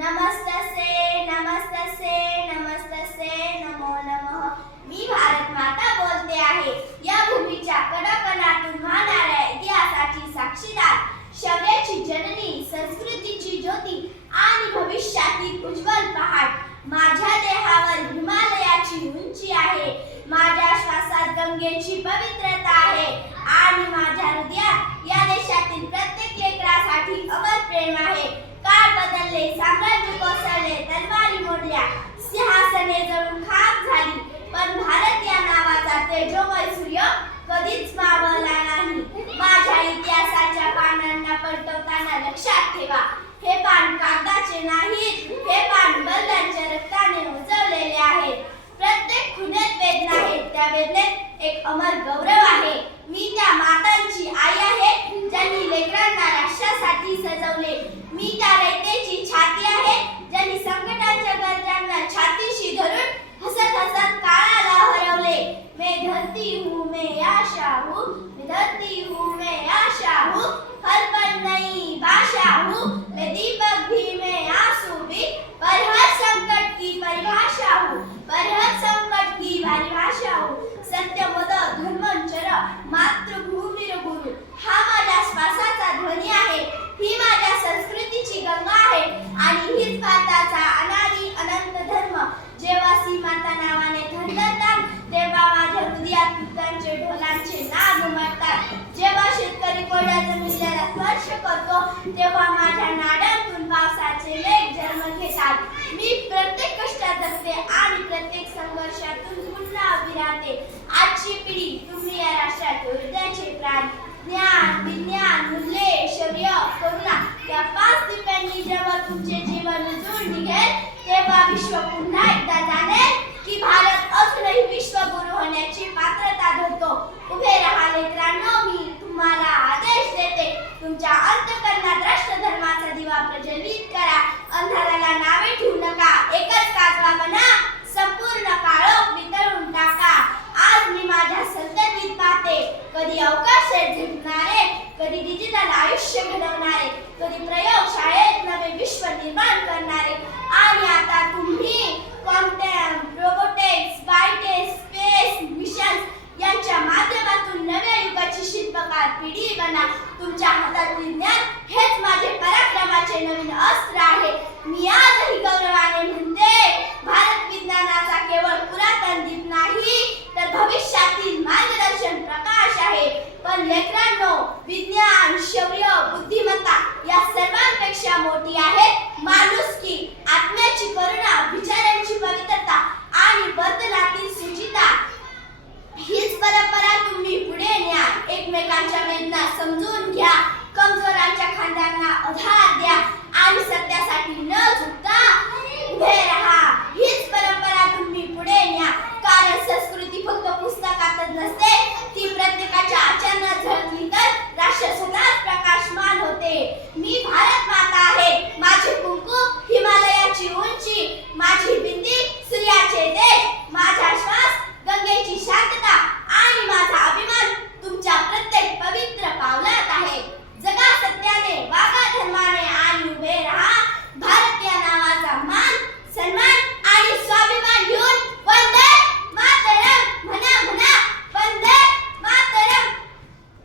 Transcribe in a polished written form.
नमस्तसे नमस्तसे नमस्तसे नमो नमः। मी भारत माता बोलते आहे। या भूमीच्या कणाकणातून वाहणाऱ्या इतिहासाची साक्षीदार, शौर्याची जननी, संस्कृतीची ज्योती आणि भविष्यातील उज्ज्वल पहाट। माझ्या देहावर हिमालयाची उंची आहे, माझ्या श्वासात गंगेची पवित्रता आहे आणि माझ्या हृदयात या देशातील प्रत्येक लेकरासाठी अमर प्रेम आहे। काळ बदलले, साम्राज्य कोसळले, तलवारी मोडल्या, सिंहासने जळून खाक झाली, पण भारत या नावाचा तेजोमय सूर्य कधीच मावळला नाही। माझ्या इतिहासाच्या पानांना पलटवताना लक्षात ठेवा, हे पान कागदाचे नाहीत, हे पान बलिदानाच्या रक्ताने उजळलेले आहे। प्रत्येक खुणेत वेदना आहे, त्या वेदनेत एक अमर गौरव आहे। मी त्या मातांची आई आहे, ज्यांनी लेकरांना राष्ट्रासाठी सजवले। मी त्या रयतेची छाती आहे, ज्यांनी संकटाच्या गरजांना छातीशी धरून हसत हसत काळाला हरवले। मैं धरती हूँ, मैं आशा हूँ, मैं धरती हूँ, मैं आशा हूँ, हर पल नई भाषा हूँ, मैं दीपक भी, मैं आंसू भी, पर हर संकट की परिभाषा हूँ, पर हर संकट की परिभाषा हूँ। सत्यवद धर्मचर मातृभूमीर गुरु, हा माझ्या श्वासाचा ध्वनी आहे, ही माझ्या संस्कृतीची गंगा आहे आणि हीच भारताचा अनादी अनंत धर्म। जेव्हा सीमाता नावाने थंडतात, तेव्हा माझ्या हृदयात तुतांचे ढोलांचे नाद उमटतात। जेव्हा शेतकरी कोरड्या जमिनीला स्पर्श करतो, तेव्हा माझ्या नाड्यांतून पावसाचे लेख जन्म घेतात। मी प्रत्येक कष्टात जगते आणि प्रत्येक संघर्षातून पुन्हा उभी राहते। आजची पिढी, तुम्ही या राष्ट्राचे उद्याचे प्राण। ज्ञान, विज्ञान, मूल्ये, शौर्य, करुणा या 5 दिव्यांनी जेव्हा तुमचे जीवन उजळून निघेल, तेव्हा विश्व पुन्हा एकदा जाणेल की भारत अजूनही विश्वगुरु होण्याची पात्रता धरतो। उभे राहा लेकरांनो, मी तुम्हाला आदेश देते, तुमच्या अंतःकरणात राष्ट्रधर्माचा दिवा प्रज्वलित करा। अंधाराला नावे ठेवू नका, एकच काजवा बना, संपूर्ण काळोख वितळून टाका। आज मी माझ्या संततीत पाहते, कधी अवकाशात झिरणारे, कधी डिजिटल आयुष्य घडवणारे, कधी प्रयोगशाळेत नवे विश्व निर्माण करणारे, आणि आता तुम्ही quantum, robotics, biotech, space missions यांच्या माध्यमातून नव्या युगाची शिल्पकार पिढी बना। तुमच्या हातातील ज्ञान हेच माझे पराक्रमाचे नवीन अस्त्र आहे। मी आजही गौरवाने म्हणते, भारत विज्ञानाचा केवळ पुरातन दीप नाही, तर भविष्यातील मार्गदर्शन प्रकाश आहे। पण लेकरांनो, विज्ञान, शौर्य, बुद्धिमत्ता या सर्वांपेक्षा मोठी आहे